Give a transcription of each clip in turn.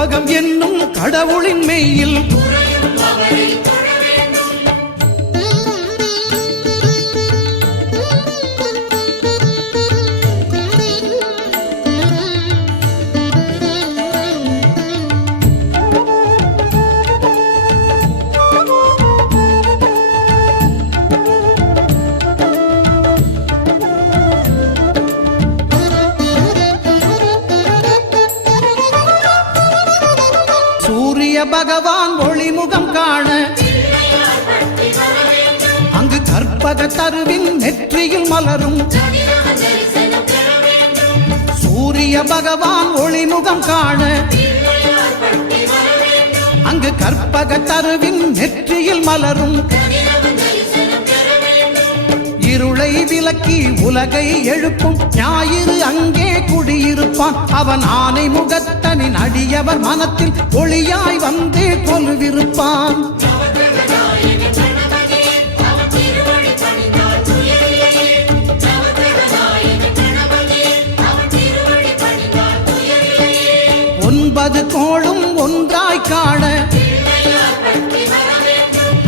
கற்பகம் என்னும் கடவுளின் மெய்யில் பகவான் ஒளிமுகம் காண அங்கு கற்பக தருவின் நெற்றியில் மலரும் சூரிய பகவான் ஒளிமுகம் காண அங்கு கற்பக தருவின் நெற்றியில் மலரும் இருளை விலக்கி உலகை எழுப்பும் ஞாயிறு அங்கே குடியிருப்பான் அவன் ஆனை முகத்தனின் அடியவர் மனத்தில் ஒளியாய் வந்து கொலுவிருப்பான் ஒன்பது கோளும் ஒன்றாய் காண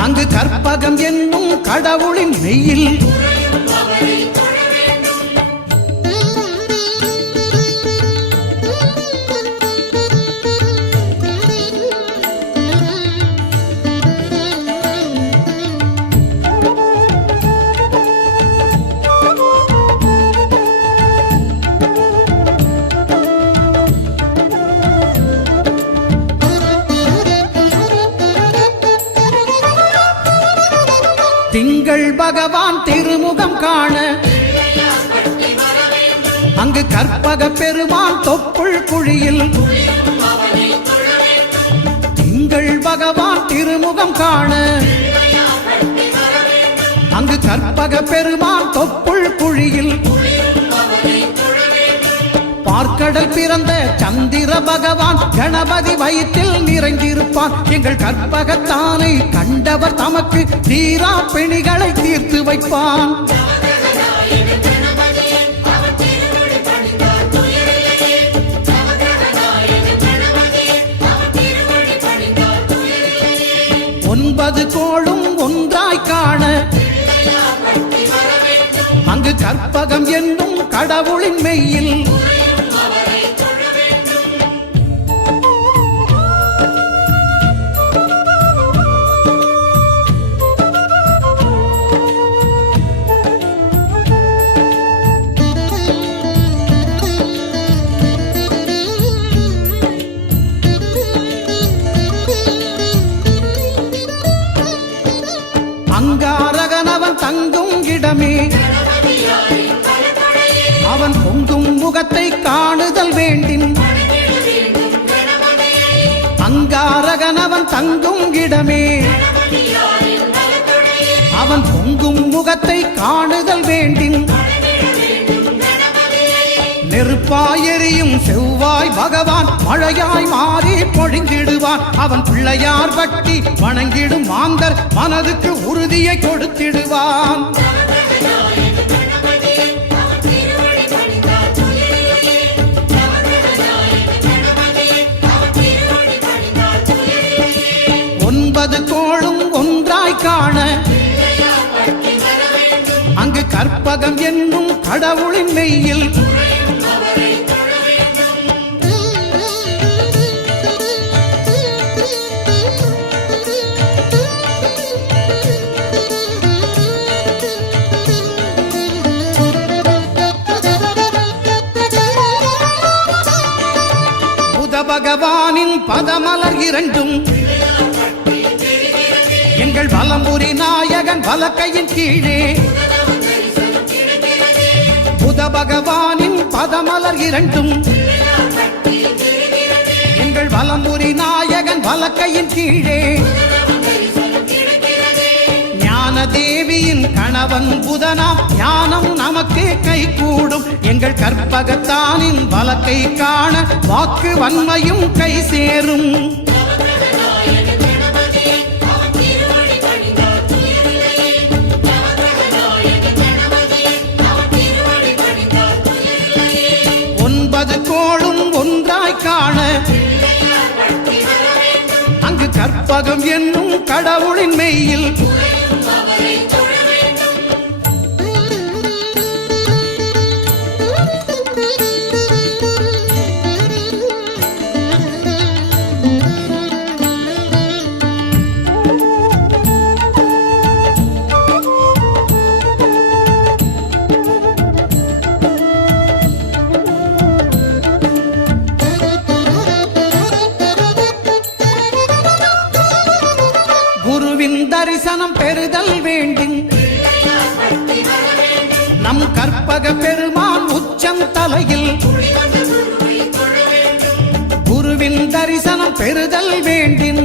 அங்கு கற்பகம் என்னும் கடவுளின் மெய்யில் திங்கள் பகவான் திருமுகம் காண அங்கு கற்பக பெருமான் தொப்புள் குழியில் திங்கள் பகவான் திருமுகம் காண அங்கு கற்பக பெருமான் தொப்புள் குழியில் பார்க்கடல் பிறந்த சந்திர பகவான் கணபதி வயிற்றில் நிறைந்திருப்பான் எங்கள் கற்பகத்தானை கண்டவர் தமக்கு தீரா பிணிகளை தீர்த்து வைப்பான் ஒன்பது கோளும் ஒன்றாய் காண அங்கு கற்பகம் என்னும் கடவுளின் மெய்யில் அங்காரகனவன் தங்கும் இடமே அவன் பொங்கும் முகத்தை காணுதல் வேண்டின் அங்காரகனவன் தங்கும் இடமே அவன் பொங்கும் முகத்தை காணுதல் வேண்டின் நெருப்பாய் எரியும் செவ்வாய் பகவான் மழையாய் மாறி பொழிந்திடுவான் அவன் பிள்ளையார் பட்டி வணங்கிடும் மாந்தர் மனதுக்கு உறுதியை கொடுத்திடுவான் ஒன்பது கோளும் ஒன்றாய் காண அங்கு கற்பகம் என்னும் கடவுளின் மெய்யில் பகவானின் பதமலர் இரண்டும் எங்கள் வலம்புரி நாயகன் வலக்கையின் கீழே புத பகவானின் பதமலர் இரண்டும் எங்கள் வலம்புரி நாயகன் வலக்கையின் கீழே தேவியின் கணவன் புதனாம் ஞானம் நமக்கு கை கூடும் எங்கள் கற்பகத்தானின் வலக்கை காண வாக்கு வன்மையும் கை சேரும் ஒன்பது கோளும் ஒன்றாய் காண கற்பகம் என்னும் கடவுளின் மெய்யில் குருவின் தரிசனம் பெறுதல் வேண்டும். நம் கற்பக பெருமான் உச்சந்தலையில் குருவின் தரிசனம் பெறுதல் வேண்டும்.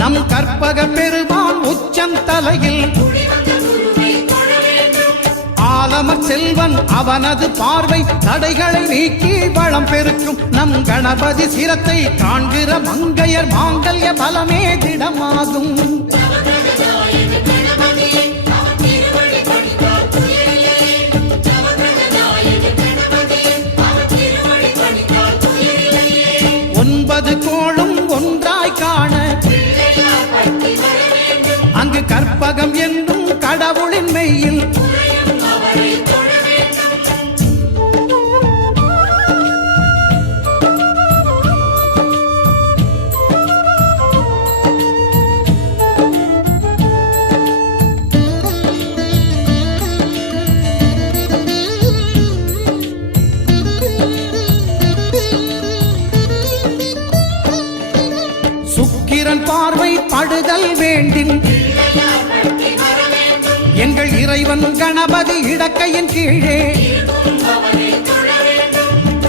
நம் கற்பக பெருமான் உச்சந்தலையில் ஆலமர் செல்வன் அவனது பார்வை தடைகளை நீக்கி வளம் பெருக்கும். நம் கணபதி சிரத்தை காண்கிற மங்கையர் மாங்கல்ய பலமே திடமாகும். ஒன்பது கோளும் ஒன்றாய் காண அங்கு கற்பகம் என்னும் கடவுளின் மெய்யில் சுக்கிரன் பார்வை படுதல் வேண்டும். எங்கள் இறைவன் கணபதி இடக்கையின் கீழே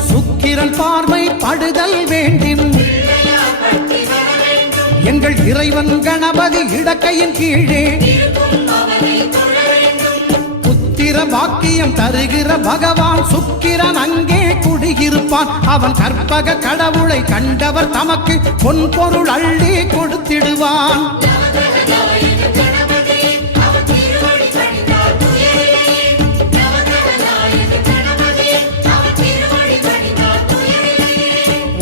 சுக்கிரன் பார்வை படுதல் வேண்டும். எங்கள் இறைவன் கணபதி இடக்கையின் கீழே புத்திர பாக்கியம் தருகிற பகவான் சுக்கிரன் அங்கே குடியிருப்பான். அவன் கற்பக கடவுளை கண்டவர் தமக்கு பொன் பொருள் அள்ளி கொடுத்திடுவான்.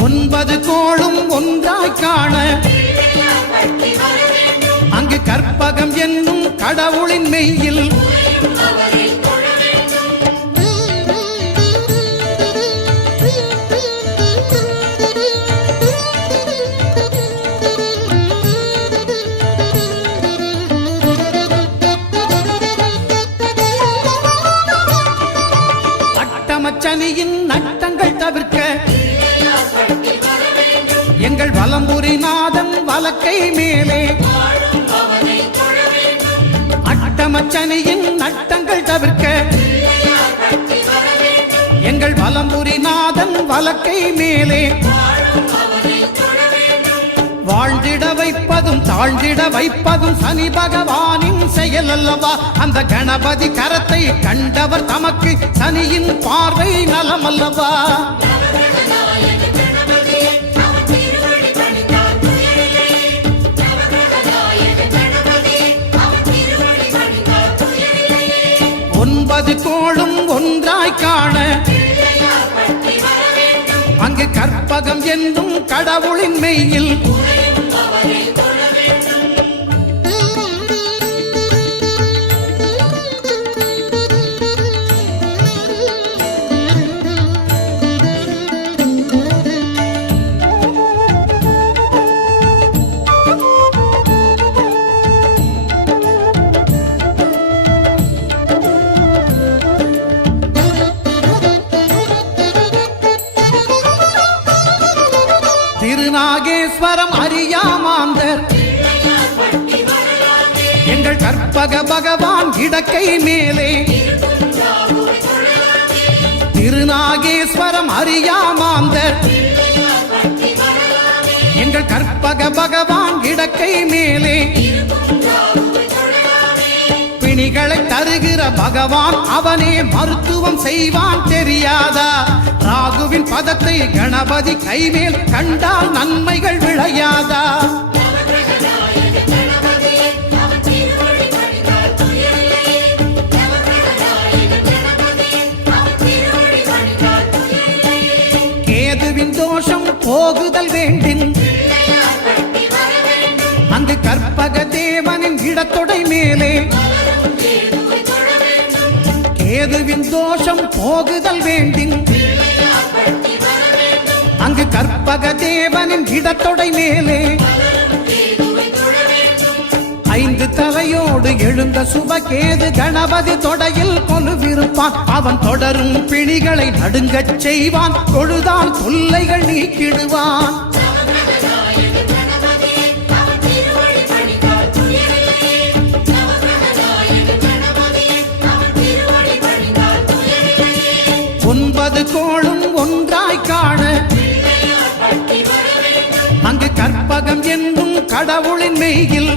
ஒன்பது கோளும் ஒன்றாய் காண அங்கு கற்பகம் என்னும் கடவுளின் மெய்யில் அட்டமச்சனியின் நட்டங்கள் தவிர்க்க எங்கள் வலம்புரிநாதன் வலக்கை மேலே அட்டமச்சனியின் நட்டங்கள் தவிர்க்க எங்கள் வலம்புரிநாதன் வலக்கை மேலே வாழ்ந்திட வைப்பதும் தாழ்ந்திட வைப்பதும் சனி பகவானின் செயல் அல்லவா. அந்த கணபதி கரத்தை கண்டவர் தமக்கு சனியின் பார்வை நலம் அல்லவா. ஒன்பது கோளும் ஒன்றாய் காண அங்கு கற்பகம் என்னும் கடவுளின் மெய்யில் திருநாகேஸ்வரம் அறியாமாந்தர் எங்கள் கற்பக பகவான் இடக்கை மேலே திருநாகேஸ்வரம் அறியாமாந்தர் எங்கள் கற்பக பகவான் இடக்கை மேலே பிணிகளை தருகிற பகவான் அவனே மருத்துவம் செய்வான் தெரியாதா. ராகுவின் பதத்தை கணபதி கைமேல் கண்டால் நன்மைகள் விளையாதா. கேதுவின் தோஷம் போகுதல் வேண்டின் அங்கு கற்பக தேவனின் இடத்தொடை மேலே கேதுவின் தோஷம் போகுதல் வேண்டின் அங்கு கற்பக தேவனின் இடத்தொடை மேலே 5 தலையோடு எழுந்த சுபகேது கணபதி தொடையில் கொலுவிருப்பான் அவன் தொடரும் பிணிகளை நடுங்கச் செய்வான் தொழுதான் தொல்லைகள் நீக்கிடுவான் ஒன்பது கோளும் ஒன்றாய் காண அங்கு கற்பகம் என்னும் கடவுளின் மெய்யில்